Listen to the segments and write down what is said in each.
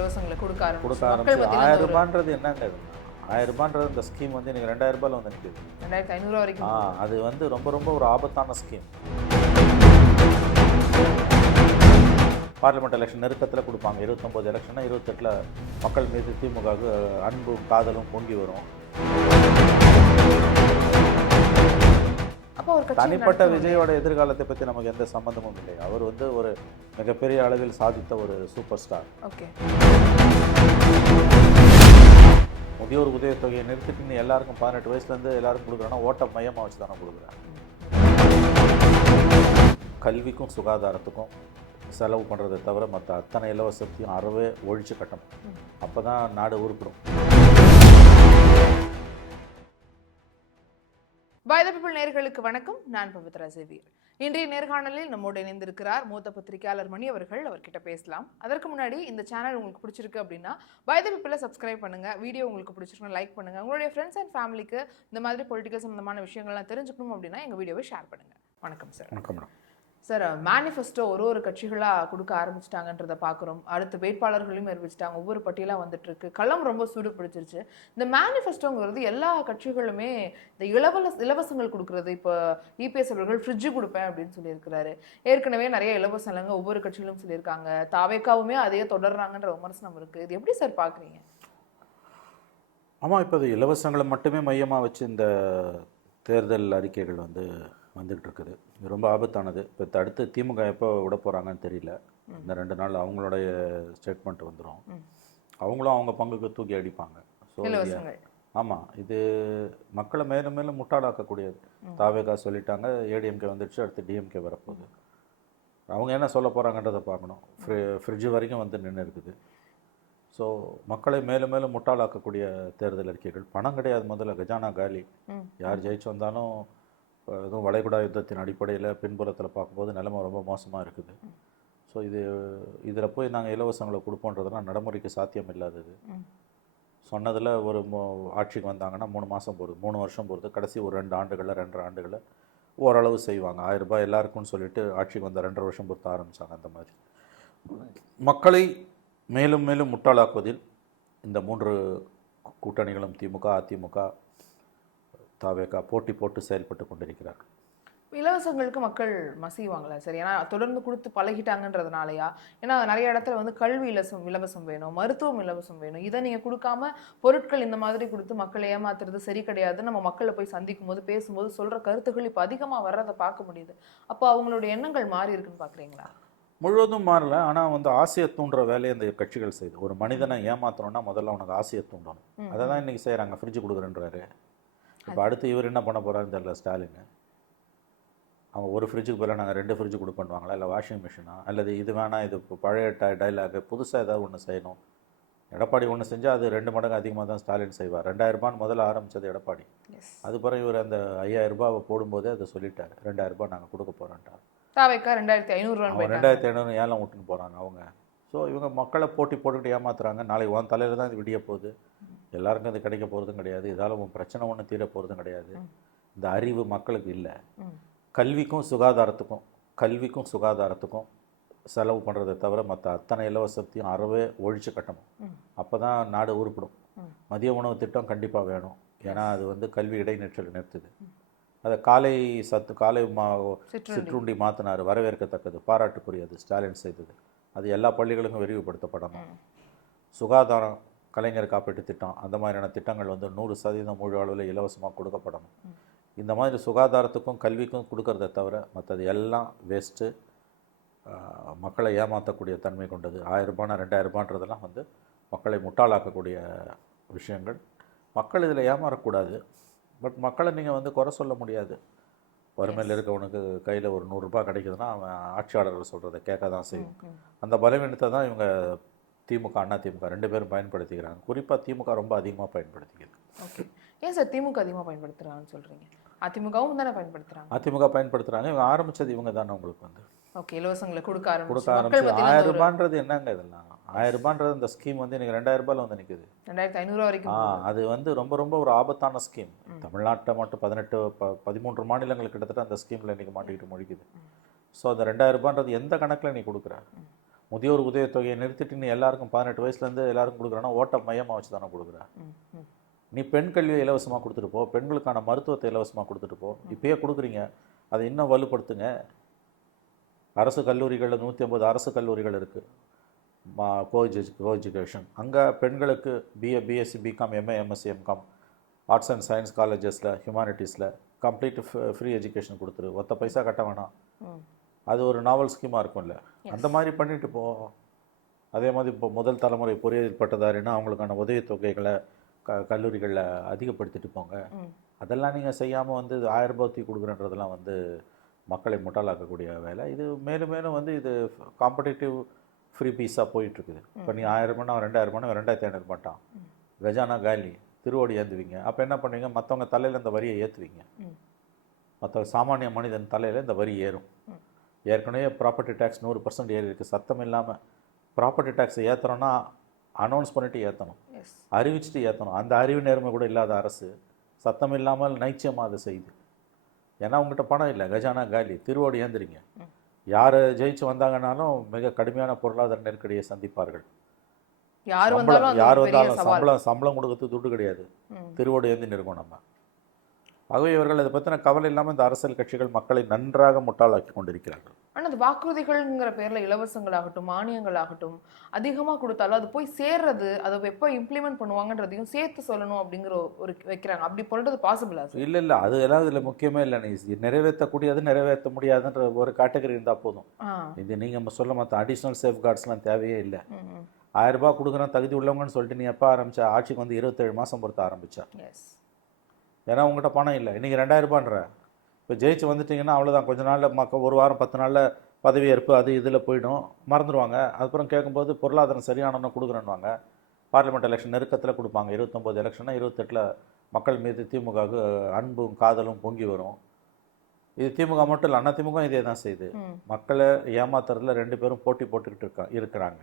இலவசங்களை கொடுக்க கொடுக்க ஆரம்பிச்சு மக்கள் ஆரம்பிச்சு மத்தியில 1000 ரூபான்றது என்னங்க இது? 1000 ரூபான்றது இந்த ஸ்கீம் வந்து இன்னைக்கு 2000 ரூபாயில் வந்து நிற்குது. 2500 வரைக்கும் அது வந்து ரொம்ப ரொம்ப ஒரு ஆபத்தான ஸ்கீம். பார்லிமெண்ட் எலெக்ஷன் நெருக்கத்தில் கொடுப்பாங்க. 29 எலெக்ஷன்னா 28ல் மக்கள் மீது திமுகவுக்கு அன்பும் காதலும் பொங்கி வரும். அப்போ ஒரு கட்சி தனிப்பட்ட விஜயோட எதிர்காலத்தை பற்றி நமக்கு எந்த சம்மந்தமும் இல்லை. அவர் வந்து ஒரு மிகப்பெரிய அளவில் சாதித்த ஒரு சூப்பர் ஸ்டார். ஓகே, முதியோர் உதவித்தொகையை நிறுத்திட்டு எல்லாருக்கும் 18 வயசுலேருந்து எல்லாருக்கும் கொடுக்குறோன்னா ஓட்ட மையமாக வச்சு தானே கொடுக்குறேன். கல்விக்கும் சுகாதாரத்துக்கும் செலவு பண்ணுறதை தவிர மற்ற அத்தனை இலவசத்தையும் அறவே ஒழிச்சு கட்டணும். அப்போ தான் நாடு உருப்பிடும். பை த பீப்பிள் நேயர்களுக்கு வணக்கம். நான் பவித்ரா சேவியர். இன்றைய நேர்காணலில் நம்மோடு இணைந்திருக்கிறார் மூத்த பத்திரிகையாளர் மணி அவர்கள். அவர்கிட்ட பேசலாம். அதற்கு முன்னாடி இந்த சேனல் உங்களுக்கு பிடிச்சிருக்கு அப்படின்னா பை த பீப்பிளை சப்ஸ்கிரைப் பண்ணுங்க. வீடியோ உங்களுக்கு பிடிச்சிருக்குன்னா லைக் பண்ணுங்க. உங்களுடைய ஃப்ரெண்ட்ஸ் அண்ட் ஃபேமிலிக்கு இந்த மாதிரி பொலிட்டிக்கல் சம்பந்தமான விஷயங்கள்லாம் தெரிஞ்சுக்கணும் அப்படின்னா எங்கள் வீடியோவை ஷேர் பண்ணுங்க. வணக்கம் சார். வணக்கம் மேடம். சார், மேனிஃபெஸ்டோ ஒரு கட்சிகளாக கொடுக்க ஆரம்பிச்சிட்டாங்கன்றதை பார்க்குறோம். அடுத்து வேட்பாளர்களையும் அறிவிச்சிட்டாங்க. ஒவ்வொரு பட்டியலாக வந்துட்டு இருக்கு. களம் ரொம்ப சூடு பிடிச்சிருச்சு. இந்த மேனிஃபெஸ்டோங்கிறது எல்லா கட்சிகளுமே இந்த இலவசங்கள் கொடுக்குறது. இப்போ இபிஎஸ் அவர்கள் ஃப்ரிட்ஜு கொடுப்பேன் அப்படின்னு சொல்லியிருக்கிறாரு. ஏற்கனவே நிறைய இலவசங்க ஒவ்வொரு கட்சிகளும் சொல்லியிருக்காங்க. தாவேக்காவுமே அதையே தொடர்றாங்கன்ற விமர்சனம் இருக்குது. இது எப்படி சார் பார்க்குறீங்க? ஆமாம், இப்போ இது இலவசங்களை மட்டுமே மையமாக வச்சு இந்த தேர்தல் அறிக்கைகள் வந்துக்கிட்டு இருக்குது. இது ரொம்ப ஆபத்தானது. இப்போ அடுத்து திமுக எப்போ விட போகிறாங்கன்னு தெரியல. இந்த 2 நாள் அவங்களுடைய ஸ்டேட்மெண்ட் வந்துடும். அவங்களும் அவங்க பங்குக்கு தூக்கி அடிப்பாங்க. ஸோ ஆமாம், இது மக்களை மேலும் மேலும் முட்டாளாக்கக்கூடியது. தாவேகா சொல்லிட்டாங்க, ஏடிஎம்கே வந்துடுச்சு, அடுத்து டிஎம்கே வரப்போகுது. அவங்க என்ன சொல்ல போகிறாங்கன்றதை பார்க்கணும். ஃப்ரிட்ஜு வரைக்கும் வந்து நின்று இருக்குது. ஸோ மக்களை மேலும் மேலும் முட்டாளாக்கக்கூடிய தேர்தல் அறிக்கைகள். பணம் கிடையாது, முதல்ல கஜானா காலி. யார் ஜெயிச்சு வந்தாலும் எதுவும் வளைகுடா யுத்தத்தின் அடிப்படையில் பின்புலத்தில் பார்க்கும்போது நிலைமை ரொம்ப மோசமாக இருக்குது. ஸோ இதில் போய் நாங்கள் இலவசங்களை கொடுப்போன்றதெல்லாம் நடைமுறைக்கு சாத்தியம் இல்லாதது. சொன்னதில் ஒரு ஆட்சிக்கு வந்தாங்கன்னா 3 மாதம் போகிறது, 3 வருஷம் போகிறது. கடைசி ஒரு 2 ஆண்டுகளில் 2.5 ஆண்டுகளில் ஓரளவு செய்வாங்க. 1000 ரூபாய் எல்லாருக்கும்னு சொல்லிட்டு ஆட்சிக்கு வந்த 2.5 வருஷம் பொறுத்த ஆரம்பித்தாங்க. அந்த மாதிரி மக்களை மேலும் மேலும் முட்டாளாக்குவதில் இந்த 3 கூட்டணிகளும் திமுக, அதிமுக, தாவேகா போட்டி போட்டு செயல்பட்டு கொண்டிருக்கிறார்கள். இலவசங்களுக்கு மக்கள் மசிவாங்களா சார்? ஏன்னா தொடர்ந்து கொடுத்து பழகிட்டாங்கன்றதுனாலயா? ஏன்னா நிறைய இடத்துல கல்வி இலவசம் வேணும், மருத்துவம் இலவசம் வேணும். இதை நீங்கள் கொடுக்காம பொருட்கள் இந்த மாதிரி கொடுத்து மக்களை ஏமாத்துறது சரி கிடையாது. நம்ம மக்களை போய் சந்திக்கும் போது பேசும்போது சொல்கிற கருத்துக்கள் இப்போ அதிகமாக வர்றதை பார்க்க முடியுது. அப்போ அவங்களுடைய எண்ணங்கள் மாறி இருக்குன்னு பார்க்குறீங்களா? முழுவதும் மாறல. ஆனால் ஆசையை தூண்டுற வேலையை இந்த கட்சிகள் செய்யுது. ஒரு மனிதனை ஏமாத்தணும்னா முதல்ல அவனுக்கு ஆசையை தூண்டணும். அதை தான் இன்றைக்கி செய்கிறாங்க. ஃப்ரிட்ஜ் கொடுக்குறேன்றாரு. இப்போ அடுத்து இவர் என்ன பண்ண போகிறாருன்னு தெரியல. ஸ்டாலின் அவங்க ஒரு ஃப்ரிட்ஜுக்கு பதிலாக நாங்கள் 2 ஃப்ரிட்ஜு கொடுப்பேன்வாங்களா, இல்லை வாஷிங் மிஷினா, அல்லது இது வேணாம், இது இப்போ பழைய டைலாகு, புதுசாக ஏதாவது ஒன்று செய்யணும். எடப்பாடி ஒன்று செஞ்சால் அது 2 மடங்கு அதிகமாக தான் ஸ்டாலின் செய்வார். 2000 ரூபான்னு முதல்ல ஆரம்பித்தது எடப்பாடி. அது பிறகு இவர் அந்த 5000 ரூபாவை போடும்போதே அதை சொல்லிட்டார். 2000 ரூபாய் நாங்கள் கொடுக்க போகிறோன்ட்டார். 2500 ஏலம் விட்டுன்னு போகிறாங்க அவங்க. ஸோ இவங்க மக்களை போட்டி போட்டுக்கிட்டு ஏமாத்துறாங்க. நாளைக்கு உன் தலையில் தான் இது விடிய போகுது. எல்லாருக்கும் அது கிடைக்க போகிறதும் கிடையாது. இதால் உன் பிரச்சனை ஒன்றும் தீர போகிறதும் கிடையாது. இந்த அறிவு மக்களுக்கு இல்லை. கல்விக்கும் சுகாதாரத்துக்கும் செலவு பண்ணுறதை தவிர மற்ற அத்தனை இலவசத்தையும் அறவே ஒழிச்சு கட்டணும். அப்போ தான் நாடு உருப்பிடும். மதிய உணவு திட்டம் கண்டிப்பாக வேணும். ஏன்னா அது கல்வி இடைநிற்றல் நிறுத்துது. அதை காலை சிற்றுண்டி மாற்றினார். வரவேற்கத்தக்கது, பாராட்டுக்குரியது ஸ்டாலின் செய்தது. அது எல்லா பள்ளிகளுக்கும் விரிவுபடுத்தப்படணும். சுகாதாரம், கலைஞர் காப்பீட்டு திட்டம், அந்த மாதிரியான திட்டங்கள் 100% முழு அளவில் இலவசமாக கொடுக்கப்படணும். இந்த மாதிரி சுகாதாரத்துக்கும் கல்விக்கும் கொடுக்கறத தவிர மற்றது எல்லாம் வேஸ்ட்டு. மக்களை ஏமாற்றக்கூடிய தன்மை கொண்டது. 1000 ரூபானா 2000 ரூபான்றதெல்லாம் மக்களை முட்டாளாக்கக்கூடிய விஷயங்கள். மக்கள் இதில் ஏமாறக்கூடாது. பட் மக்களை நீங்கள் குறை சொல்ல முடியாது. வறுமையில் இருக்கவனுக்கு கையில் ஒரு 100 ரூபாய் கிடைக்குதுன்னா அவன் ஆட்சியாளர்கள் சொல்கிறத கேட்க தான் செய்யும். அந்த பலவீனத்தை தான் இவங்க திமுக, அதிமுக 2 பேரும் பயன்படுத்திக்கிறாங்க. குறிப்பாக திமுக ரொம்ப அதிகமாக பயன்படுத்திக்கிறது. ஓகே, ஏன் சார் திமுக அதிகமாக பயன்படுத்துகிறாங்கன்னு சொல்கிறீங்க? அதிமுகவும் தானே பயன்படுத்துகிறாங்க. அதிமுக பயன்படுத்துகிறாங்க. இவங்க ஆரம்பித்தது இவங்க தானே. உங்களுக்கு ஓகே, இலவசங்களை கொடுக்க ஆரம்பிச்சு 1000 ரூபான்றது என்னங்க? இதெல்லாம் 1000 ரூபான்றது இந்த ஸ்கீம் இன்னைக்கு 2000 ரூபாயில் நிற்குது. 2500 வரைக்கும். அது ரொம்ப ரொம்ப ஒரு ஆபத்தான ஸ்கீம். தமிழ்நாட்டை மட்டும் 13 மாநிலங்கள் கிட்டத்தட்ட அந்த ஸ்கீமில் இன்றைக்கி மாட்டிக்கிட்டு முழிக்குது. ஸோ அந்த 2000 ரூபான்றது எந்த கணக்கில் நீ கொடுக்குற? முதியோர் உதவித்தொகையை நிறுத்திட்டு நீ எல்லாருக்கும் 18 வயசுலேருந்து எல்லாருக்கும் கொடுக்குறேன்னா ஓட்ட மையமாக வச்சு தானே கொடுக்குற. நீ பெண் கல்வியை இலவசமாக கொடுத்துட்டு போ, பெண்களுக்கான மருத்துவத்தை இலவசமாக கொடுத்துட்டு போ. இப்பயே கொடுக்குறீங்க, அதை இன்னும் வலுப்படுத்துங்க. அரசு கல்லூரிகளில் 150 அரசு கல்லூரிகள் இருக்குது, கோ எஜுகேஷன். அங்கே பெண்களுக்கு BA, BSc, BCom, MA, MSc, MCom, arts and science காலேஜஸில், ஹியூமானிட்டிஸில் கம்ப்ளீட் ஃப்ரீ எஜுகேஷன் கொடுத்துரு. ஒத்த பைசா கட்ட வேணாம். அது ஒரு நாவல் ஸ்கீமாக இருக்கும்ல, அந்த மாதிரி பண்ணிட்டு போ. அதே மாதிரி இப்போ முதல் தலைமுறை பொறியியல் பட்டதாரின்னா அவங்களுக்கான உதவித்தொகைகளை கல்லூரிகளில் அதிகப்படுத்திட்டு போங்க. அதெல்லாம் நீங்கள் செய்யாமல் வந்து 1000 ரூபாய் தூக்கி கொடுக்குறன்றதெல்லாம் வந்து மக்களை முட்டாளாக்கக்கூடிய வேலை. இது மேலும் மேலும் வந்து இது காம்படிட்டிவ் ஃப்ரீ பீஸாக போயிட்டுருக்குது. இப்போ நீ 1000 ரூபாய் 2000 ரூபாய் 2500 மாட்டான், கஜானா காலி, திருவோடி ஏற்றுவீங்க. அப்போ என்ன பண்ணுவீங்க, மற்றவங்க தலையில் இந்த வரியை ஏற்றுவீங்க. மற்ற சாமானிய மனிதன் தலையில் இந்த வரி ஏறும். ஏற்கனவே ப்ராப்பர்ட்டி டேக்ஸ் 100% ஏறி இருக்குது. சத்தம் இல்லாமல் ப்ராப்பர்ட்டி டேக்ஸை ஏற்றுறோன்னா அனௌன்ஸ் பண்ணிவிட்டு ஏற்றணும், அறிவிச்சுட்டு ஏற்றணும். அந்த அறிவு நேர்மை கூட இல்லாத அரசு சத்தம் இல்லாமல் நைச்சியமாக அதை செய்யுது. ஏன்னா உங்கள்கிட்ட பணம் இல்லை, கஜானா காலி, திருவோடு ஏந்திரிங்க. யார் ஜெயிச்சு வந்தாங்கன்னாலும் மிக கடுமையான பொருளாதார நெருக்கடியை சந்திப்பார்கள். யார் வந்தாலும் சம்பளம் கொடுக்கறது துட்டு கிடையாது, திருவோடு ஏந்தி நிற்கும் நம்ம. ஆகவே இவர்கள் அதை பற்றின கவலை இல்லாமல் இந்த அரசியல் கட்சிகள் மக்களை நன்றாக முட்டாளாக்கி கொண்டிருக்கிறார்கள். ஆனால் அந்த வாக்குறுதிகள்ங்கிற பேரில் இலவசங்களாகட்டும் மானியங்களாகட்டும் அதிகமாக கொடுத்தாலும் அது போய் சேர்றது, அதை எப்போ இம்ப்ளிமெண்ட் பண்ணுவாங்கன்றதையும் சேர்த்து சொல்லணும் அப்படிங்கிற ஒரு வைக்கிறாங்க. அப்படி பண்ணுறது பாசிபிளா? இல்லை இல்லை, அது எல்லாம் இதில் முக்கியமே இல்லை. நீ நிறைவேற்றக்கூடியது நிறைவேற்ற முடியாதுன்ற ஒரு கேட்டகரி இருந்தால் போதும். இது நீங்கள் சொல்ல மாற்ற அடிஷ்னல் சேஃப்கார்ட்ஸ்லாம் தேவையே இல்லை. 1000 ரூபாய் கொடுக்குறேன் தகுதி உள்ளவங்கன்னு சொல்லிட்டு நீ எப்போ ஆரம்பிச்சா, ஆட்சிக்கு வந்து 27 மாதம் பொறுத்த ஆரம்பிச்சா. ஏன்னா உங்கள்கிட்ட பணம் இல்லை. இன்றைக்கி 2000 ரூபான்ற இப்போ ஜெயிச்சு வந்துட்டிங்கன்னா அவ்வளோதான். கொஞ்ச நாளில் ஒரு வாரம் 10 நாளில் பதவியேற்பு அது இதில் போயிடும், மறந்துடுவாங்க. அதுக்கப்புறம் கேட்கும்போது பொருளாதாரம் சரியானவன்னு கொடுக்குறேன்னுவாங்க. பார்லிமெண்ட் எலெக்ஷன் நெருக்கத்தில் கொடுப்பாங்க. 29 எலெக்ஷன்னா 28 மக்கள் மீது திமுகவுக்கு அன்பும் காதலும் பொங்கி வரும். இது திமுக மட்டும் இல்லை, அதிமுக இதே தான் செய்யுது. மக்களை ஏமாத்துறதுல 2 பேரும் போட்டி போட்டுக்கிட்டு இருக்கிறாங்க.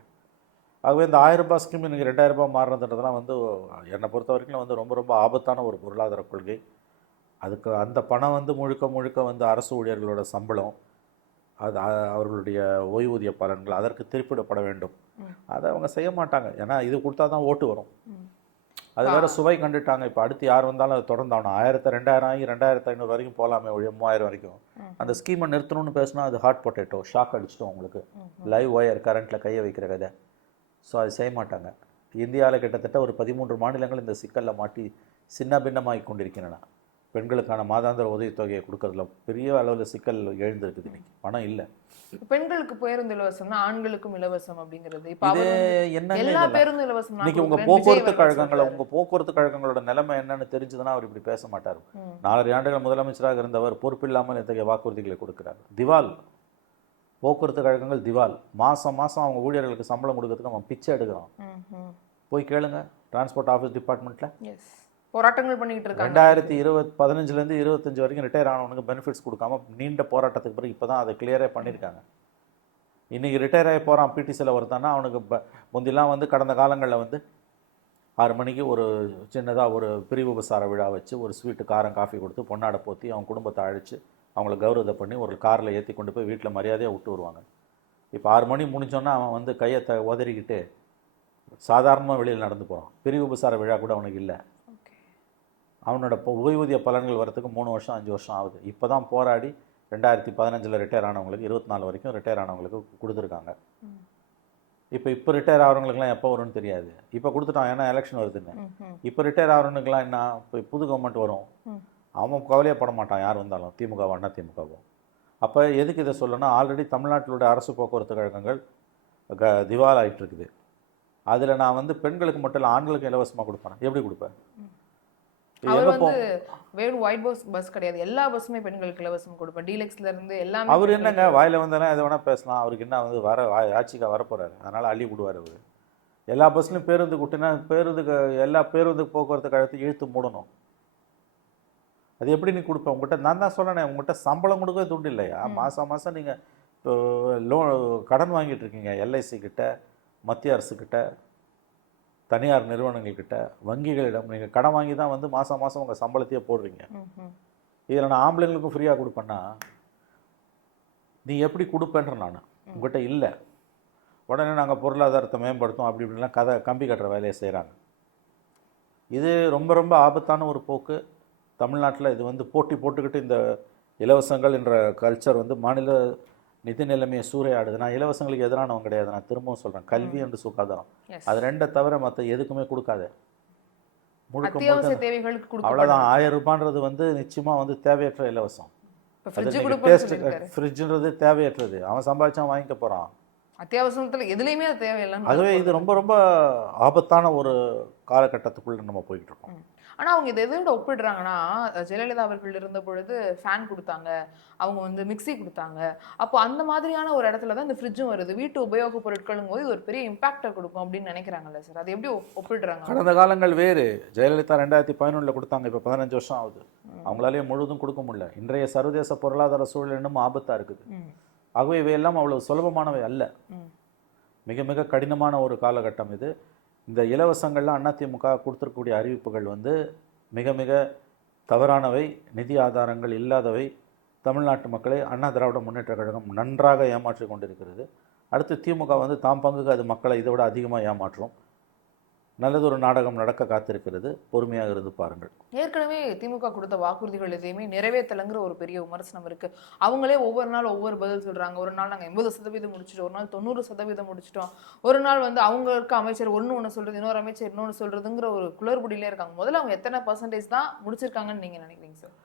ஆகவே இந்த 1000 ரூபாய் ஸ்கீம் இன்றைக்கி 2000 ரூபாய் மாறுறதுன்றதுலாம் வந்து என்னை பொறுத்த வரைக்கும் வந்து ரொம்ப ரொம்ப ஆபத்தான ஒரு பொருளாதார கொள்கை. அதுக்கு அந்த பணம் வந்து முழுக்க முழுக்க வந்து அரசு ஊழியர்களோட சம்பளம், அது அவர்களுடைய ஓய்வூதிய பலன்கள் அதற்கு திருப்பிடப்பட வேண்டும். அதை அவங்க செய்ய மாட்டாங்க. ஏன்னா இது கொடுத்தா தான் ஓட்டு வரும். அது வேறு சுவை கண்டுட்டாங்க. இப்போ அடுத்து யார் வந்தாலும் அதை தொடர்ந்து ஆகணும். 1000 2000 ஆகி 2500 வரைக்கும் போகலாமே ஒழிய 3000 வரைக்கும் அந்த ஸ்கீமை நிறுத்தணும்னு பேசினா அது ஹாட் பொட்டேட்டோ, ஷாக் அடிச்சிட்டோம் உங்களுக்கு. லைவ் ஒயர் கரண்ட்டில் கையை வைக்கிற கதை. ஸோ அது செய்ய மாட்டாங்க. இந்தியாவில் கிட்டத்தட்ட ஒரு 13 மாநிலங்கள் இந்த சிக்கலில் மாட்டி சின்ன பின்னமாகி கொண்டிருக்கின்றன. பெண்களுக்கான மாதாந்திர உதவித்தொகையை கொடுக்கறதுல பெரிய அளவில் சிக்கல் எழுந்திருக்குது. இன்னைக்கு பணம் இல்லை. பெண்களுக்கு பேருந்து இலவசம்னா ஆண்களுக்கும் இலவசம் அப்படிங்கிறது இப்போ இது என்ன எல்லா பேருந்து இலவசம். இன்னைக்கு உங்கள் போக்குவரத்து கழகங்களோட நிலைமை என்னன்னு தெரிஞ்சதுன்னா அவர் இப்படி பேச மாட்டார். 4 ஆண்டுகள் முதலமைச்சராக இருந்தவர் பொறுப்பில்லாமல் இத்தகைய வாக்குறுதிகளை கொடுக்கிறார். திவால் போக்குவரத்து கழகங்கள் திவால். மாதம் அவங்க ஊழியர்களுக்கு சம்பளம் கொடுக்கறதுக்கு அவன் பிச்சை எடுக்கிறான். போய் கேளுங்க டிரான்ஸ்போர்ட் ஆஃபீஸ் டிபார்ட்மெண்ட்டில் போராட்டங்கள் பண்ணிக்கிட்டு இருக்காங்க. 2015 25 வரைக்கும் ரிட்டையர் ஆனவனுக்கு பெனிஃபிட்ஸ் கொடுக்காம நீண்ட போராட்டத்துக்கு பிறகு இப்போ தான் அதை கிளியரே பண்ணியிருக்காங்க. இன்றைக்கி ரிட்டையர் ஆகி போகிறான் பிடிசியில் ஒருத்தானா, அவனுக்கு முந்திலாம் வந்து கடந்த காலங்களில் வந்து 6 மணிக்கு ஒரு சின்னதாக ஒரு பிரிவு உபசார விழா வச்சு ஒரு ஸ்வீட்டு காரம் காஃபி கொடுத்து பொன்னாடை போற்றி அவன் குடும்பத்தை அழைச்சி அவங்கள கௌரவத்தை பண்ணி ஒரு காரில் ஏற்றி கொண்டு போய் வீட்டில் மரியாதையாக விட்டு வருவாங்க. இப்போ 6 மணி முடிஞ்சோன்னா அவன் வந்து கையை உதறிக்கிட்டு சாதாரணமாக வெளியில் நடந்து போகிறான். பிரிவு உபசார விழா கூட அவனுக்கு இல்லை. அவனோட ஓய்வூதிய பலன்கள் வரத்துக்கு 3 வருஷம் 5 வருஷம் ஆகுது. இப்போ தான் போராடி 2015 ரிட்டையர் ஆனவங்களுக்கு 24 வரைக்கும் ரிட்டையர் ஆனவங்களுக்கு கொடுத்துருக்காங்க. இப்போ ரிட்டையர் ஆகிறவங்களுக்குலாம் எப்போ வரும்னு தெரியாது. இப்போ கொடுத்துட்டான், ஏன்னா எலெக்ஷன் வருதுன்னு. இப்போ ரிட்டையர் ஆகிறவனுக்குலாம் என்ன, இப்போ புது கவர்மெண்ட் வரும், அவன் கவலையப்பட மாட்டான் யார் வந்தாலும், திமுகவோ அண்ணா திமுகவோ. அப்போ எதுக்கு இதை சொல்லணும்னா, ஆல்ரெடி தமிழ்நாட்டிலுடைய அரசு போக்குவரத்து கழகங்கள் திவால் ஆகிட்டு இருக்குது. அதில் நான் வந்து பெண்களுக்கு மட்டும் இல்லை ஆண்களுக்கு இலவசமாக கொடுப்பேன். எப்படி கொடுப்பேன்? வெறும் ஒயிட் பஸ் கிடையாது, எல்லா பஸ்ஸுமே பெண்களுக்கு இலவசம் கொடுப்பேன். டீலக்ஸ்ல இருந்து எல்லாமே. அவர் என்னங்க வாயில வந்தாலும் எதை வேணா பேசலாம். அவருக்கு என்ன வந்து ஆட்சிக்காக வரப்போறாரு, அதனால அள்ளி விடுவார் அவர். எல்லா பஸ்லையும் பேருந்து கூட்டினா எல்லா பேருந்து போக்குவரத்து கழகத்தை இழுத்து மூடணும். அது எப்படி நீ கொடுப்பேன்? உங்கள்கிட்ட நான் தான் சொன்னேன், உங்கள்கிட்ட சம்பளம் கொடுக்கவே துண்டு இல்லையா? மாதம் நீங்கள் கடன் வாங்கிட்டு இருக்கீங்க. எல்ஐசி கிட்ட, மத்திய அரசுக்கிட்ட, தனியார் நிறுவனங்கள்கிட்ட, வங்கிகளிடம் நீங்கள் கடன் வாங்கி தான் வந்து மாதம் உங்கள் சம்பளத்தையே போடுறீங்க. இதில் நான் ஆம்பளைங்களுக்கும் ஃப்ரீயாக கொடுப்பேன்னா நீ எப்படி கொடுப்பேன்ற நான் உங்கள்கிட்ட இல்லை. உடனே நாங்கள் பொருளாதாரத்தை மேம்படுத்தும் அப்படி இப்படிலாம் கம்பி கட்டுற வேலையை செய்கிறாங்க. இது ரொம்ப ரொம்ப ஆபத்தான ஒரு போக்கு. தமிழ்நாட்டில் இது வந்து போட்டி போட்டுக்கிட்டு இந்த இலவசங்கள் என்ற கல்ச்சர் வந்து மாநில நிதி நிலைமையை சூறையாடுது. நான் இலவசங்களுக்கு எதிரானவன் கிடையாது. நான் திரும்பவும் சொல்கிறேன், கல்வி என்று சுகாதாரம் அது ரெண்டை தவிர மற்ற எதுக்குமே கொடுக்காத. முழுக்க அத்தியாவசிய தேவைகளுக்கு அவ்வளோதான். 1000 ரூபான்றது வந்து நிச்சயமாக வந்து தேவையற்ற இலவசம். டேஸ்ட் ஃப்ரிட்ஜுன்றது தேவையற்றது. அவன் சம்பாதிச்சான் வாங்கிக்க போகிறான். அத்தியாவசியத்தில் எதுலையுமே அது தேவையில்லை. அதுவே இது ரொம்ப ரொம்ப ஆபத்தான ஒரு காலகட்டத்துக்குள்ள நம்ம போயிட்டு இருக்கோம். ஆனால் அவங்க இதை எதோட ஒப்பிடுறாங்கன்னா, ஜெயலலிதா அவர்கள் இருந்த பொழுது ஃபேன் கொடுத்தாங்க, அவங்க வந்து மிக்சி கொடுத்தாங்க. அப்போ அந்த மாதிரியான ஒரு இடத்துல தான் இந்த ஃப்ரிட்ஜும் வருது. வீட்டு உபயோகப் பொருட்களும் போது இது ஒரு பெரிய இம்பாக்டை கொடுக்கும் அப்படின்னு நினைக்கிறாங்கல்ல சார்? அது எப்படி ஒப்பிடுறாங்க? கடந்த காலங்கள் வேறு. ஜெயலலிதா 2011 கொடுத்தாங்க, இப்போ 15 வருஷம் ஆகுது. அவங்களாலேயே முழுதும் கொடுக்க முடியல. இன்றைய சர்வதேச பொருளாதார சூழல் இன்னும் ஆபத்தாக இருக்குது. ஆகவே இவையெல்லாம் அவ்வளவு சுலபமானவை அல்ல. மிக மிக கடினமான ஒரு காலகட்டம் இது. இந்த இலவசங்கள்லாம் அதிமுக கொடுத்துருக்கக்கூடிய அறிவிப்புகள் வந்து மிக மிக தவறானவை, நிதி ஆதாரங்கள் இல்லாதவை. தமிழ்நாட்டு மக்களை அண்ணா திராவிட முன்னேற்ற கழகம் நன்றாக ஏமாற்றி கொண்டிருக்கிறது. அடுத்து திமுக வந்து தாம் பங்குக்கு அது மக்களை இதை விட அதிகமாக ஏமாற்றும். நல்லதொரு நாடகம் நடக்க காத்திருக்கிறது. பொறுமையாக இருந்து பாருங்கள். ஏற்கனவே திமுக கொடுத்த வாக்குறுதிகள் எதையுமே நிறைவேற்றலைங்கிற ஒரு பெரிய விமர்சனம் இருக்கு. அவங்களே ஒவ்வொரு நாள் ஒவ்வொரு பதில் சொல்றாங்க. ஒரு நாள் நாங்கள் 80% முடிச்சிட்டோம், ஒரு நாள் 90% முடிச்சிட்டோம், ஒரு நாள் வந்து அவங்களுக்கு அமைச்சர் ஒன்று சொல்றது, இன்னொரு அமைச்சர் இன்னொன்று சொல்றதுங்கிற ஒரு குளறுபடியிலே இருக்காங்க. முதல்ல அவங்க எத்தனை % தான் முடிச்சிருக்காங்கன்னு நீங்க நினைக்கிறீங்க சார்?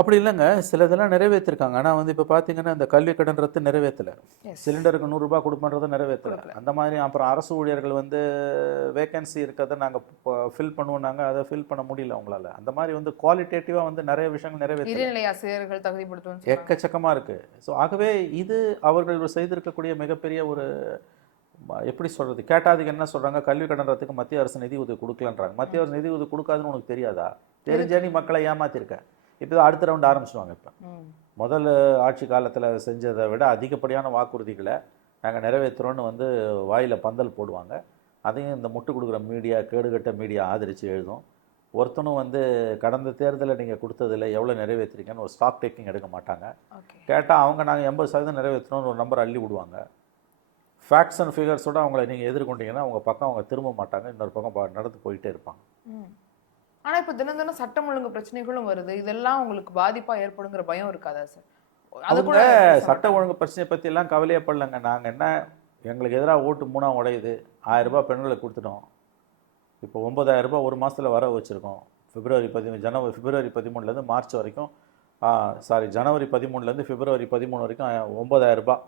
அப்படி இல்லைங்க, சில இதெல்லாம் நிறைவேற்றிருக்காங்க. ஆனால் வந்து இப்போ பார்த்தீங்கன்னா இந்த கல்வி கடன் ரத்து நிறைவேற்றலை, சிலிண்டருக்கு 100 ரூபாய் கொடுப்பன்றதை நிறைவேற்றலை. அந்த மாதிரி அப்புறம் அரசு ஊழியர்கள் வந்து வேகன்சி இருக்கிறத நாங்கள் ஃபில் பண்ணுவோம், அதை ஃபில் பண்ண முடியல அவங்களால. அந்த மாதிரி வந்து குவாலிட்டேட்டிவாக வந்து நிறைய விஷயங்கள் நிறைவேற்ற, இடைநிலை ஆசிரியர்கள் தகுதிப்படுத்தும் எக்கச்சக்கமாக இருக்குது. ஸோ ஆகவே இது அவர்கள் செய்திருக்கக்கூடிய மிகப்பெரிய ஒரு, எப்படி சொல்கிறது, கேட்டாதுக்கு என்ன சொல்கிறாங்க, கல்வி கடன் ரத்துக்கு மத்திய அரசு நிதி உதவி கொடுக்கலன்றாங்க. மத்திய அரசு நிதி உதவி கொடுக்காதுன்னு உனக்கு தெரியாதா? தெரிஞ்சா நீ மக்களை ஏமாத்திருக்க. இப்போ தான் அடுத்த ரவுண்ட் ஆரம்பிச்சிடுவாங்க. இப்போ முதல் ஆட்சி காலத்தில் செஞ்சதை விட அதிகப்படியான வாக்குறுதிகளை நாங்கள் நிறைவேற்றுறோன்னு வந்து வாயில் பந்தல் போடுவாங்க. அதையும் இந்த முட்டு கொடுக்குற மீடியா, கேடுகட்ட மீடியா ஆதரித்து எழுதும். ஒருத்தனும் வந்து கடந்த தேர்தலில் நீங்கள் கொடுத்ததில் எவ்வளோ நிறைவேற்றிருக்கேன்னு ஒரு ஸ்டாக் டேக்கிங் எடுக்க மாட்டாங்க. கேட்டால் அவங்க நாங்கள் 80% நிறைவேற்றணும்னு ஒரு நம்பர் அள்ளி விடுவாங்க. ஃபேக்ட்ஸ் அண்ட் ஃபிகர்ஸோடு அவங்கள நீங்கள் எதிர்கொண்டீங்கன்னா அவங்க பக்கம் அவங்க திரும்ப மாட்டாங்க, இன்னொரு பக்கம் நடந்து போயிட்டே இருப்பாங்க. ஆனால் இப்போ தினம் தினம் சட்டம் ஒழுங்கு பிரச்சனைகளும் வருது. இதெல்லாம் உங்களுக்கு பாதிப்பாக ஏற்படுங்கிற பயம் இருக்காதா சார்? அது கூட சட்ட ஒழுங்கு பிரச்சனையை பற்றி எல்லாம் கவலையப்படலைங்க. நாங்கள் என்ன, எங்களுக்கு எதிராக ஓட்டு 3 உடையுது. 1000 ரூபாய் பெண்களுக்கு கொடுத்துட்டோம். இப்போ 9000 ரூபாய் ஒரு மாதத்தில் வர வச்சுருக்கோம். பிப்ரவரி 13 மார்ச் வரைக்கும், ஜனவரி 13 பிப்ரவரி 13 வரைக்கும் 9000 ரூபாய்.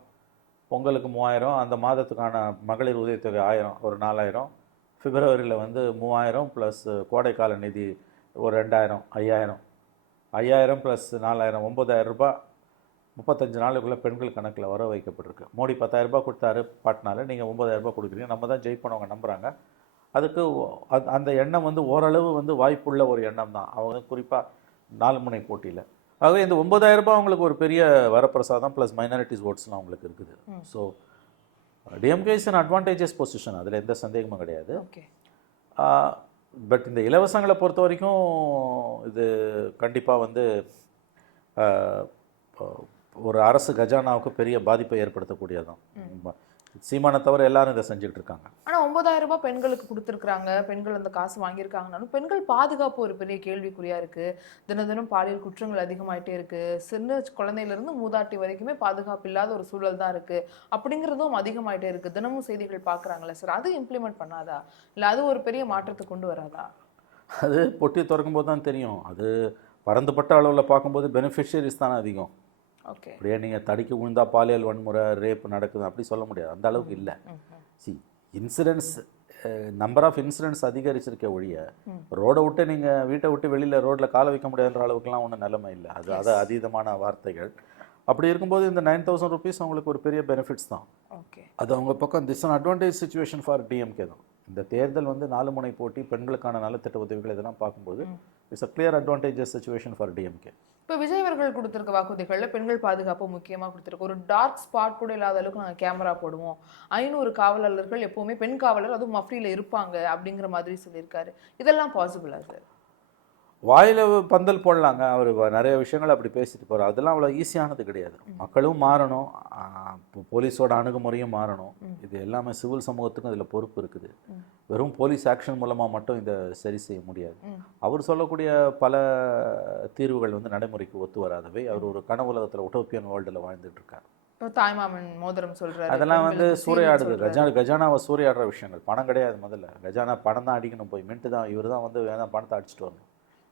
பொங்கலுக்கு 3000, அந்த மாதத்துக்கான மகளிர் உதவித்தொகை 1000, ஒரு 4000. பிப்ரவரியில் வந்து 3000 ப்ளஸ் கோடைக்கால நிதி ஒரு 2000, 5000 ப்ளஸ் 4000, 9000 ரூபாய் 35 நாளுக்குள்ளே பெண்கள் கணக்கில் வர வைக்கப்பட்டிருக்கு. மோடி 10,000 ரூபாய் கொடுத்தாரு பாட்னால, நீங்கள் 9000 ரூபாய் கொடுக்குறீங்க. நம்ம தான் ஜெயிப்பனவங்க நம்புகிறாங்க. அதுக்கு அந்த எண்ணம் வந்து ஓரளவு வந்து வாய்ப்புள்ள ஒரு எண்ணம் தான். அவங்க குறிப்பாக 4 முனை போட்டியில். ஆகவே இந்த 9000 ரூபாய் அவங்களுக்கு ஒரு பெரிய வரப்பிரசாதம், ப்ளஸ் மைனாரிட்டிஸ் ஓட்ஸ்லாம் அவங்களுக்கு இருக்குது. So DMK is an advantages position, அதில் எந்த சந்தேகமும் கிடையாது. பட் இந்த இலவசங்களை பொறுத்த வரைக்கும் இது கண்டிப்பாக வந்து ஒரு அரசு கஜானாவுக்கு பெரிய பாதிப்பை ஏற்படுத்தக்கூடியதான். சீமானை தவிர எல்லாரும் இதை செஞ்சுட்டு இருக்காங்க. ஆனால் 9000 ரூபாய் பெண்களுக்கு கொடுத்துருக்குறாங்க, பெண்கள் அந்த காசு வாங்கியிருக்காங்கனாலும் பெண்கள் பாதுகாப்பு ஒரு பெரிய கேள்விக்குறியாக இருக்குது. தினம் தினம் பாலியல் குற்றங்கள் அதிகமாகிட்டே இருக்குது. சின்ன குழந்தையிலேருந்து மூதாட்டி வரைக்குமே பாதுகாப்பு இல்லாத ஒரு சூழல் தான் இருக்குது. அப்படிங்கிறதும் அதிகமாகிட்டே இருக்குது. தினமும் செய்திகள் பார்க்குறாங்களே சார், அது இம்ப்ளிமெண்ட் பண்ணாதா? இல்லை அது ஒரு பெரிய மாற்றத்தை கொண்டு வராதா? அது பொட்டி திறக்கும் போது தான் தெரியும். அது பரந்துபட்ட அளவில் பார்க்கும்போது பெனிஃபிஷியரிஸ் தானே அதிகம். அப்படியே நீங்கள் தடிக்கு விழுந்தா பாலியல் வன்முறை, ரேப் நடக்குது அப்படி சொல்ல முடியாது. அந்த அளவுக்கு இல்லை. இன்சிடென்ட்ஸ், நம்பர் ஆஃப் இன்சிடென்ட்ஸ் அதிகரிச்சிருக்க ஒழிய ரோடை விட்டு நீங்கள் வீட்டை விட்டு வெளியில் ரோட்டில் காலை வைக்க முடியாதுன்ற அளவுக்குலாம் ஒன்றும் நிலைமை இல்லை. அது அதீதமான வார்த்தைகள். அப்படி இருக்கும்போது இந்த 9000 rupees அவங்களுக்கு ஒரு பெரிய பெனிஃபிட்ஸ் தான். அது அவங்க பக்கம் this an advantage situation for DMK தான். இந்த தேர்தல் வந்து 4 முனை போட்டி, பெண்களுக்கான நலத்திட்ட உதவிகள் இதெல்லாம் பார்க்கும்போது it's a clear advantages situation for DMK. இப்போ விஜய் அவர்கள் கொடுத்துருக்க வாக்குறுதிகளில் பெண்கள் பாதுகாப்பு முக்கியமாக கொடுத்துருக்கு. ஒரு டார்க் ஸ்பாட் கூட இல்லாத அளவுக்கு நாங்கள் கேமரா போடுவோம், 500 காவலர்கள் எப்போவுமே பெண் காவலர் அதுவும் மஃப்ரியில் இருப்பாங்க அப்படிங்கிற மாதிரி சொல்லியிருக்காரு. இதெல்லாம் பாசிபிளா சார்? வாயில பந்தல் போடலாங்க. அவர் நிறைய விஷயங்கள் அப்படி பேசிட்டு போகிறார். அதெல்லாம் அவ்வளோ ஈஸியானது கிடையாது. மக்களும் மாறணும், போலீஸோட அணுகுமுறையும் மாறணும். இது எல்லாமே சிவில் சமூகத்துக்கும் இதில் பொறுப்பு இருக்குது. வெறும் போலீஸ் ஆக்ஷன் மூலமாக மட்டும் இதை சரி செய்ய முடியாது. அவர் சொல்லக்கூடிய பல தீர்வுகள் வந்து நடைமுறைக்கு ஒத்து வராதவை. அவர் ஒரு கனவுலகத்தில் உட்டோப்பியன் வேர்ல்டில் வாழ்ந்துட்டு இருக்கார். தாய்மாமன் மோதிரம் சொல்றாரு, அதெல்லாம் வந்து பெண்களுக்கு சூறையாடுது. சீல் சொல்றாரு. கஜானாவை சூறையாடுற விஷயங்கள். பணம் கிடையாது. முதல்ல கஜானா பணம் தான் அடிக்கணும். போய் மின்ட்டு தான் இவர் தான் வந்து வேணாம் பணத்தை அடிச்சுட்டு வரணும்.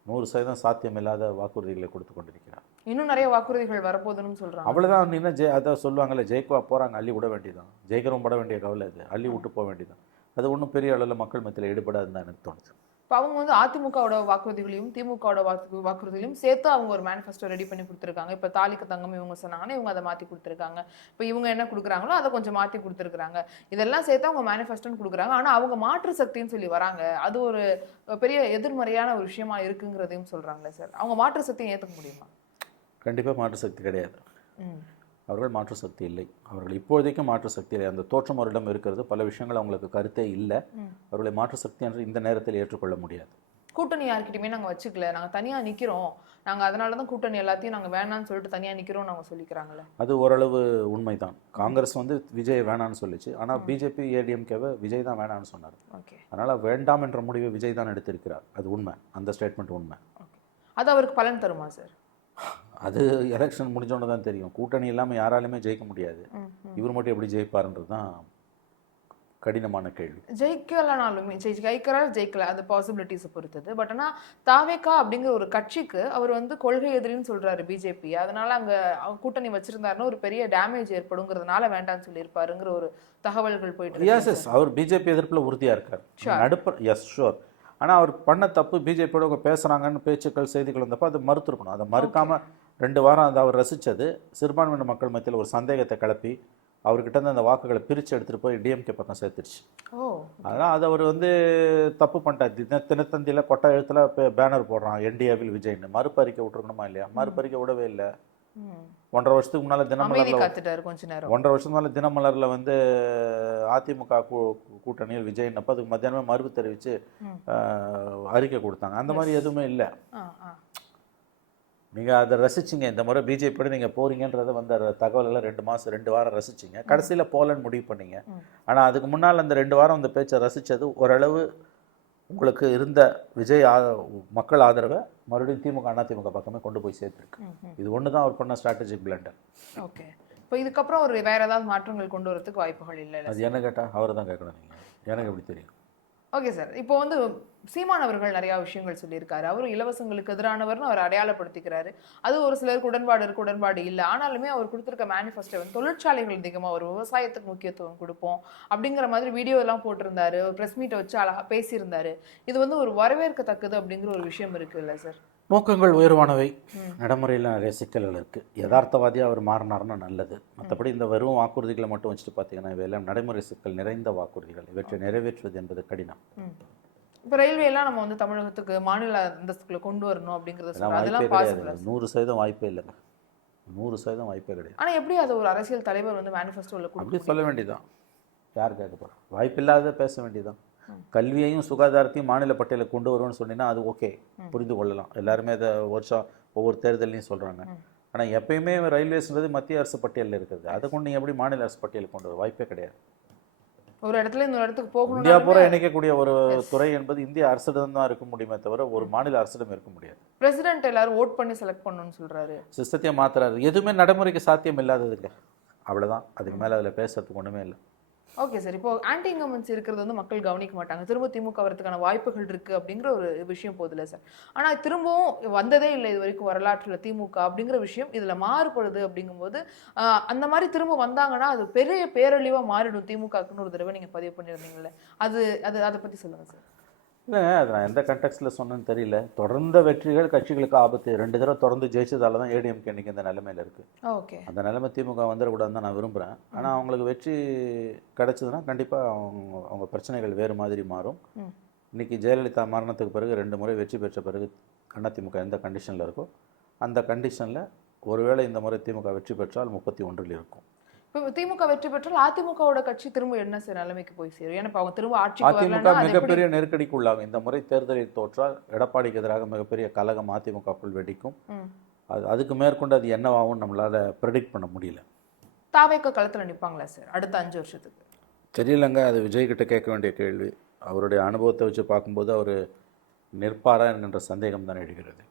100% சாத்தியமில்லாத வாக்குறுதிகளை கொடுத்து கொண்டிருக்கிறார். இன்னும் நிறைய வாக்குறுதிகள் வரப்போகுதுன்னு சொல்றாங்க. அவ்வளோதான். இன்னும் அதை சொல்லுவாங்கல்ல, ஜெயிக்குவா போகிறாங்க, அள்ளி விட வேண்டியதான். ஜெயிக்கிறோம் பட வேண்டிய கவலை அது. அள்ளி விட்டு போக வேண்டியதான். அது ஒன்றும் பெரிய அளவில் மக்கள் மத்தியில் ஈடுபடாதுன்னு தான் எனக்கு தோணுது. இப்போ அவங்க வந்து அதிமுகவோட வாக்குறுதிகளையும் திமுகவோட வாக்குறுதிகளையும் சேர்த்து அவங்க ஒரு மேனிஃபெஸ்டோ ரெடி பண்ணி கொடுத்துருக்காங்க. இப்போ தாலிக்கு தங்கம் இவங்க சொன்னாங்கன்னா இவங்க அதை மாற்றி கொடுத்துருக்காங்க. இப்போ இவங்க என்ன கொடுக்குறாங்களோ அதை கொஞ்சம் மாற்றி கொடுத்துருக்காங்க. இதெல்லாம் சேர்த்து அவங்க மேனிஃபெஸ்டோன்னு கொடுக்குறாங்க. ஆனால் அவங்க மாற்று சக்தின்னு சொல்லி வராங்க. அது ஒரு பெரிய எதிர்மறையான ஒரு விஷயமா இருக்குங்கிறதையும் சொல்றாங்களே சார். அவங்க மாற்று சக்தியை ஏற்றுக்க முடியுமா? கண்டிப்பாக மாற்று சக்தி கிடையாது. அவர்கள் மாற்று சக்தி இல்லை. அவர்கள் இப்போதைக்கு மாற்று சக்தி இல்லை. அந்த தோற்றம் அவரிடம் இருக்கிறது. பல விஷயங்கள் அவங்களுக்கு கருத்தே இல்லை. அவர்களை மாற்று சக்தி என்று இந்த நேரத்தில் ஏற்றுக்கொள்ள முடியாது. கூட்டணி யார்கிட்டயுமே நாங்கள் வச்சுக்கல, நாங்கள் தனியாக நிற்கிறோம், நாங்கள் அதனால தான் கூட்டணி எல்லாத்தையும் நாங்கள் வேணான்னு சொல்லிட்டு தனியாக நிற்கிறோம்னு அவங்க சொல்லிக்கிறாங்களே. அது ஓரளவு உண்மைதான். காங்கிரஸ் வந்து விஜய் வேணான்னு சொல்லிச்சு. ஆனால் பிஜேபி ஏடிஎம்கேவை விஜய் தான் வேணான்னு சொன்னார். ஓகே. அதனால் வேண்டாம் என்ற முடிவை விஜய் தான் எடுத்திருக்கிறார். அது உண்மை. அந்த ஸ்டேட்மெண்ட் உண்மை. ஓகே. அது அவருக்கு பலன் தருமா சார்? அது எலெக்ஷன் முடிஞ்சோன்னு தான் தெரியும். கூட்டணி இல்லாமல் யாராலுமே ஜெயிக்க முடியாது. இவர் மட்டும் எப்படி ஜெயிப்பாருன்றது தான் கடினமான கேள்வி. ஜெயிக்கலனாலுமே ஜெயிக்கிறார் ஜெயிக்கல, அது பாசிபிலிட்டிஸை பொறுத்தது. பட் ஆனால் தாவேகா அப்படிங்கிற ஒரு கட்சிக்கு அவர் வந்து கொள்கை எதிரின்னு சொல்றாரு பிஜேபி. அதனால அங்கே கூட்டணி வச்சிருந்தாருன்னா ஒரு பெரிய டேமேஜ் ஏற்படுங்கிறதுனால வேண்டாம்னு சொல்லியிருப்பாருங்கிற ஒரு தகவல்கள் போயிட்டு எஸ் அவர் பிஜேபி எதிர்ப்பில் உறுதியாக இருக்கார். நடுப்பர் எஸ் ஷோர். ஆனால் அவர் பண்ண தப்பு பிஜேபியோட பேசுகிறாங்கன்னு பேச்சுக்கள் செய்திகள் வந்தப்போ அதை மறுத்துருக்கணும். அதை மறுக்காமல் 2 வாரம் அதை அவர் ரசித்தது சிறுபான்மையின மக்கள் மத்தியில் ஒரு சந்தேகத்தை கிளப்பி அவர்கிட்ட இருந்து அந்த வாக்குகளை பிரித்து எடுத்துகிட்டு போய் டிஎம்கே பக்கம் சேர்த்துருச்சு. அதனால் அதை அவர் வந்து தப்பு பண்ணிட்டார். தினத்தந்தியில் கொட்டை எழுத்தில் பேனர் போடுறான் என்டிஏவில் விஜய்னு. மறுப்பு அறிக்கை விட்டுருக்கணுமா இல்லையா? மறுப்பு அறிக்கை விடவே இல்லை. 1.5 வருஷத்துக்கு முன்னால் தினமலரில் 1.5 வருஷத்துக்கு முன்னால் தினமலரில் வந்து அதிமுக கூட்டணியில் விஜய்னப்போ அதுக்கு மத்தியானமே மறுப்பு தெரிவித்து அறிக்கை கொடுத்தாங்க. அந்த மாதிரி எதுவுமே இல்லை. நீங்கள் அதை ரசிச்சிங்க. இந்த முறை பிஜேபியோட நீங்கள் போகிறீங்கன்றதை வந்து தகவலெல்லாம் 2 வாரம் ரசிச்சிங்க. கடைசியில் போலன்னு முடிவு பண்ணீங்க. ஆனால் அதுக்கு முன்னால் அந்த 2 வாரம் அந்த பேச்சை ரசித்தது ஓரளவு உங்களுக்கு இருந்த விஜய் மக்கள் ஆதரவை மறுபடியும் திமுக அதிமுக பக்கமே கொண்டு போய் சேர்த்துருக்கு. இது ஒன்று தான் அவர் பண்ண ஸ்ட்ராட்டஜிக் பிளண்டர். ஓகே. இப்போ இதுக்கப்புறம் ஒரு வேற ஏதாவது மாற்றங்கள் கொண்டு வரதுக்கு வாய்ப்புகள் இல்லை? அது என்ன கேட்டால் அவரை தான் கேட்கணும். நீங்கள் எனக்கு எப்படி தெரியும்? Okay sir. இப்போ வந்து சீமான் அவர்கள் நிறையா விஷயங்கள் சொல்லியிருக்காரு. அவரும் இலவசங்களுக்கு எதிரானவர்னு அவர் அடையாளப்படுத்திக்கிறாரு. அது ஒரு சிலருக்கு உடன்பாடு இருக்கு, உடன்பாடு இல்லை. ஆனாலுமே அவர் கொடுத்துருக்க மேனிஃபெஸ்டோ வந்து தொழிற்சாலைகள் அதிகமாக ஒரு விவசாயத்துக்கு முக்கியத்துவம் கொடுப்போம் அப்படிங்கிற மாதிரி வீடியோ எல்லாம் போட்டிருந்தாரு. ப்ரெஸ் மீட்டை வச்சு அழகா பேசியிருந்தாரு. இது வந்து ஒரு வரவேற்கத்தக்கது அப்படிங்கிற ஒரு விஷயம் இருக்கு இல்லை சார்? நோக்கங்கள் உயர்வானவை. நடைமுறையில் நிறைய சிக்கல்கள் இருக்குது. யதார்த்தவாதியாக அவர் மாறினார்னா நல்லது. மற்றபடி இந்த வெறும் வாக்குறுதிகளை மட்டும் வச்சுட்டு பார்த்தீங்கன்னா இவையெல்லாம் நடைமுறை சிக்கல் நிறைந்த வாக்குறுதிகள். இவற்றை நிறைவேற்றுவது என்பது கடினம். இப்போ ரயில்வே எல்லாம் நம்ம வந்து தமிழகத்துக்கு மாநில அந்தஸ்துக்குள்ள கொண்டு வரணும் அப்படிங்கிறத சொல்றாங்க. அதெல்லாம் பாசிபிள்? 100% வாய்ப்பே இல்லைங்க. 100% வாய்ப்பே கிடையாது. ஆனால் எப்படி அது ஒரு அரசியல் தலைவர் வந்து மேனிஃபெஸ்டோவில் அப்படி சொல்ல வேண்டியதான். யார் கேட்க போகிறோம்? வாய்ப்பில்லாத பேச வேண்டியதான். கல்வியையும் சுகாதாரத்தையும் மாநில பட்டியலில் கொண்டு வருவோம்னு சொன்னீங்கன்னா அது ஓகே, புரிந்து கொள்ளலாம். எல்லாருமே அதை வருஷம் ஒவ்வொரு தேர்தலையும் சொல்கிறாங்க. ஆனால் எப்பயுமே ரயில்வேஸ்ன்றது மத்திய அரசு பட்டியலில் இருக்குது. அதை கொண்டு நீங்கள் எப்படி மாநில அரசு பட்டியலில் கொண்டு வர? வாய்ப்பே கிடையாது. ஒரு இடத்துல இன்னொரு இடத்துக்கு போகணும். இந்தியா பூரா இணைக்கக்கூடிய ஒரு துறை என்பது இந்திய அரசிடம் தான் இருக்க முடியுமே தவிர ஒரு மாநில அரசிடம் இருக்க முடியாது. பிரசிடென்ட் எல்லாரும் ஓட் பண்ணி செலக்ட் பண்ணணும்னு சொல்றாரு. சிஸ்டத்தையே மாத்துறாரு. எதுவுமே நடைமுறைக்கு சாத்தியம் இல்லாததுங்க. அவ்வளோதான். அதுக்கு மேலே அதில் பேசுறதுக்கு ஒன்றுமே இல்லை. Okay sir. இப்போ ஆன்டி இன்கம்பன்சி இருக்கிறது வந்து மக்கள் கவனிக்க மாட்டாங்க. திரும்ப திமுக வரதுக்கான வாய்ப்புகள் இருக்கு அப்படிங்கிற ஒரு விஷயம் போதில்ல சார். ஆனால் திரும்பவும் வந்ததே இல்லை இது வரைக்கும் வரலாற்றில் திமுக அப்படிங்கிற விஷயம் இதில் மாறுபடுது. அப்படிங்கும்போது அந்த மாதிரி திரும்ப வந்தாங்கன்னா அது பெரிய பேரழிவாக மாறிடும் திமுகக்குன்னு ஒரு தடவை நீங்கள் பதிவு பண்ணியிருந்தீங்கல்ல, அது அதை பற்றி சொல்லுங்கள் சார். இல்லை, அது நான் எந்த கண்டெக்ஸ்டில் சொன்னேன்னு தெரியல. தொடர்ந்த வெற்றிகள் கட்சிகளுக்கு ஆபத்து. 2 தடவை தொடர்ந்து ஜெயிச்சதால தான் ஏடிஎம்கே இன்னைக்கு இந்த நிலைமையில் இருக்குது. ஓகே. அந்த நிலைமை திமுக வந்துடக்கூடாதுன்னு தான் நான் விரும்புகிறேன். ஆனால் அவங்களுக்கு வெற்றி கிடைச்சதுன்னா கண்டிப்பாக அவங்க பிரச்சனைகள் வேறு மாதிரி மாறும். இன்றைக்கி ஜெயலலிதா மரணத்துக்கு பிறகு 2 முறை வெற்றி பெற்ற பிறகு அதிமுக எந்த கண்டிஷனில் இருக்கோ அந்த கண்டிஷனில் ஒருவேளை இந்த முறை திமுக வெற்றி பெற்றால் 31 இருக்கும். இப்போ திமுக வெற்றி பெற்றால் அதிமுகவோட கட்சி திரும்ப என்ன நிலைமைக்கு போய் சேரும்? ஏன்னா இப்ப அவங்க திரும்ப ஆட்சிக்கு அதிமுக வரலன்னா அது எப்படி? மிகப்பெரிய நெருக்கடிக்கு உள்ளாகும். இந்த முறை தேர்தலில் தோற்றால் எடப்பாடிக்கு எதிராக மிகப்பெரிய கலகம் அதிமுகக்குள் வெடிக்கும். ம். அதுக்கு மேற்கொண்டு அது என்னவாகும் நம்மளால ப்ரெடிக்ட் பண்ண முடியல. தாவேக்கா களத்துல நிப்பாங்களா சார் அடுத்த 5 வருஷத்துக்கு? தெரியலங்க, அது விஜய் கிட்ட கேட்க வேண்டிய கேள்வி. அவருடைய அனுபவத்தை வச்சு பார்க்கும்போது அவர் நிற்பாரா என்கின்ற சந்தேகம் தான் எழுகிறது.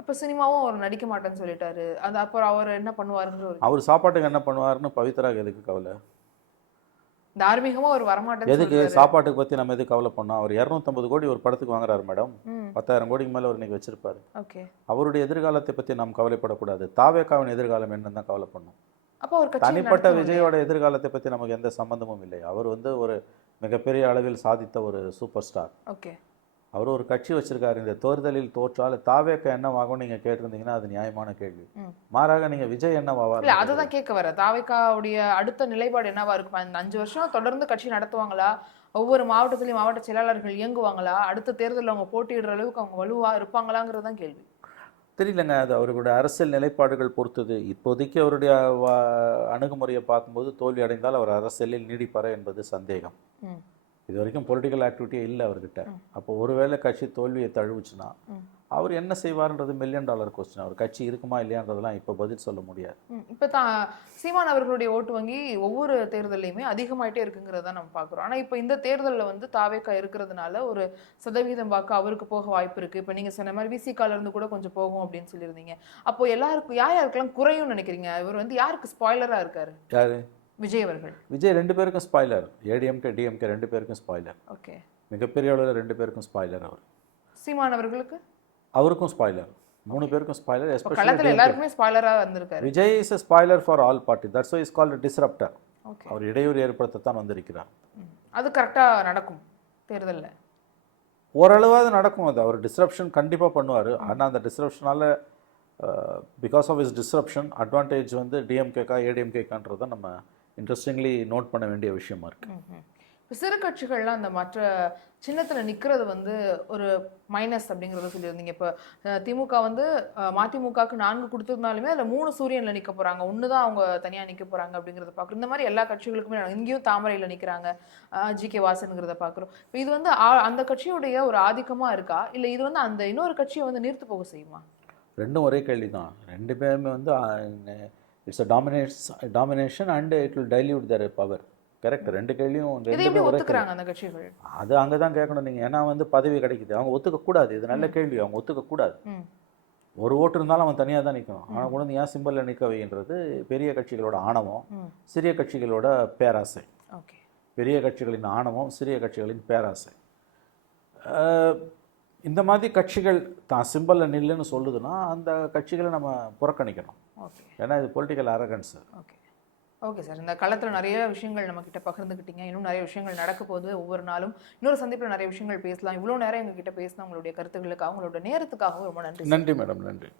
அப்ப சினிமாவும் அவர் நடிக்க மாட்டேன்னு சொல்லிட்டாரு. அது அப்புறம் அவர் என்ன பண்ணுவாருன்ற ஒரு அவர் சாப்பாட்டுக்கு என்ன பண்ணுவாருன்னு பவித்ராக்கு எதுக்கு கவலை? தார்மீகமா அவர் வரமாட்டேன்னு எதுக்கு சொல்றாரு. சாப்பாட்டுக்கு பற்றி நம்ம எதுக்கு கவலை பண்ணோம்? அவர் 250 கோடி ஒரு படத்துக்கு வாங்குறாரு மேடம். ம். 10,000 கோடிக்கு மேலே அவர் இன்னைக்கு வச்சிருப்பாரு. ஓகே. அவருடைய எதிர்காலத்தை பற்றி நாம் கவலைப்படக்கூடாது. தாவேக்காவின் எதிர்காலம் என்னன்னு தான் கவலை பண்ணணும். அப்ப அவர் கட்சி தனிப்பட்ட நடத்தணும் இல்லையா? விஜயோட எதிர்காலத்தை பற்றி நமக்கு எந்த சம்பந்தமும் இல்லை. அவர் ஒரு மிகப்பெரிய அளவில் சாதித்த ஒரு சூப்பர் ஸ்டார். ஓகே. அவர் ஒரு கட்சி வச்சிருக்காரு. இந்த தேர்தலில் தோற்றால் தாவேக்கா என்னவாகும் நீங்க கேட்டிருந்தீங்கன்னா அது நியாயமான கேள்வி. ம். மாறாக நீங்க விஜய் என்னவாவார்? இல்ல அதுதான் கேட்க வர. தாவேக்காவுடைய அடுத்த நிலைப்பாடு என்னவா இருக்கும்? இந்த 5 வருஷம் தொடர்ந்து கட்சி நடத்துவாங்களா? ஒவ்வொரு மாவட்டத்திலையும் மாவட்ட செயலாளர்கள் இயங்குவாங்களா? அடுத்த தேர்தலில் அவங்க போட்டியிடுற அளவுக்கு அவங்க வலுவா இருப்பாங்களாங்கிறது தான் கேள்வி. தெரியலங்க, அது அவர்களுடைய அரசியல் நிலைப்பாடுகள் பொறுத்தது. இப்போதைக்கு அவருடைய அணுகுமுறையை பார்க்கும்போது தோல்வி அடைந்தால் அவர் அரசியலில் நீடிப்பாரா என்பது சந்தேகம். ம். இது வரைக்கும் பொலிட்டிக்கல் ஆக்டிவிட்டியே இல்லை அவர்கிட்ட. அப்போ ஒருவேளை கட்சி தோல்வியை தழுவுச்சுன்னா அவர் என்ன செய்வார்ன்றது $1 மில்லியன் கொஸ்டின். அவர் கட்சி இருக்குமா இல்லையான்றதெல்லாம் இப்போ பதில் சொல்ல முடியாது. இப்போ சீமான் அவர்களுடைய ஓட்டு வங்கி ஒவ்வொரு தேர்தலையுமே அதிகமாயிட்டே இருக்குங்கிறத நம்ம பார்க்குறோம். ஆனால் இப்போ இந்த தேர்தலில் வந்து தாவேக்கா இருக்கிறதுனால ஒரு சதவீதம் வாக்கு அவருக்கு போக வாய்ப்பு இருக்கு. இப்போ நீங்க சொன்ன மாதிரி விசிகால இருந்து கூட கொஞ்சம் போகும் அப்படின்னு சொல்லியிருந்தீங்க. அப்போ எல்லாருக்கும் யாருக்கெல்லாம் குறையும் நினைக்கிறீங்க? இவர் வந்து யாருக்கு ஸ்பாய்லரா இருக்காரு? யாரு? விஜய் அவர்கள். விஜய் 2 பேருக்கும் ஸ்பாய்லர். ஏடிஎம்கே டிஎம்கே 2 பேருக்கும் ஸ்பாய்லர். ஓகே. மிகப்பெரிய அளவில் 2 பேருக்கும் ஸ்பாய்லர். அவர் சீமான் அவர்களுக்கு அவருக்கும் ஸ்பாய்லர். 3 பேருக்கும் ஸ்பாய்லர். களத்துல எல்லாருக்குமே ஸ்பாய்லரா வந்திருக்காரு. Vijay is a spoiler for all party. That's why he is called a disruptor. Okay. அவர் இடையூறு ஏற்படுத்தத்தான் வந்திருக்கிறார். அது கரெக்டா நடக்கும் தேர்தல்ல. ஓரளவாவது நடக்கும். அது அவர் டிஸ்ரப்ஷன் கண்டிப்பாக பண்ணுவார். ஆனால் அந்த டிஸ்ரப்ஷனால because of is disruption advantage வந்து டிஎம்கேக்கா ஏடிஎம்கேக்கான்றதை நம்ம இன்ட்ரெஸ்டிங்லி நோட் பண்ண வேண்டிய விஷயமா இருக்கு. இப்போ சிறு கட்சிகள்லாம் அந்த மற்ற சின்னத்தில் நிற்கிறது வந்து ஒரு மைனஸ் அப்படிங்கிறத சொல்லியிருந்தீங்க. இப்போ திமுக வந்து மதிமுகவுக்கு 4 கொடுத்துருந்தாலுமே அதில் 3 சூரியனில் நிற்க போகிறாங்க, 1 தான் அவங்க தனியாக நிற்க போகிறாங்க அப்படிங்கிறத பார்க்குறோம். இந்த மாதிரி எல்லா கட்சிகளுக்குமே இங்கேயும் தாமரையில் நிற்கிறாங்க, ஜிகே வாசனுங்கிறத பார்க்குறோம். இப்போ இது வந்து அந்த கட்சியுடைய ஒரு ஆதிக்கமாக இருக்கா, இல்லை இது வந்து அந்த இன்னொரு கட்சியை வந்து நீர்த்து போக செய்யுமா? ரெண்டும் ஒரே கேள்வி தான். 2 பேருமே வந்து it's a domination and it will dilute their power. Correct. 2 கேள்வியும் ஒத்துக்கிறாங்க அந்த கட்சிகள். அது அங்கே தான் கேட்கணும் நீங்கள். ஏன்னா வந்து பதவி கிடைக்குது, அவங்க ஒத்துக்கக்கூடாது. இது நல்ல கேள்வி. அவங்க ஒத்துக்கக்கூடாது. ஒரு ஓட்டு இருந்தாலும் அவன் தனியாக தான் நிற்கணும். ஆனால் கூட ஏன் சிம்பிளில் நிற்க வைன்றது பெரிய கட்சிகளோட ஆணவம், சிறிய கட்சிகளோட பேராசை. ஓகே. பெரிய கட்சிகளின் ஆணவம், சிறிய கட்சிகளின் பேராசை. இந்த மாதிரி கட்சிகள் தான் சிம்பிளில் நில்லுன்னு சொல்லுதுன்னா அந்த கட்சிகளை நம்ம புறக்கணிக்கணும். ஓகே. ஏன்னா இது political arrogance. Okay. Okay sir, இந்த களத்தில் நிறைய விஷயங்கள் நம்மக்கிட்ட பகிர்ந்துக்கிட்டீங்க. இன்னும் நிறைய விஷயங்கள் நடக்க போகுது ஒவ்வொரு நாளும். இன்னொரு சந்திப்பில் நிறைய விஷயங்கள் பேசலாம். இவ்வளோ நேரம் எங்ககிட்ட பேசினா உங்களுடைய கருத்துக்களுக்காக, உங்களோட நேரத்துக்காகவும் ரொம்ப நன்றி. நன்றி மேடம், நன்றி.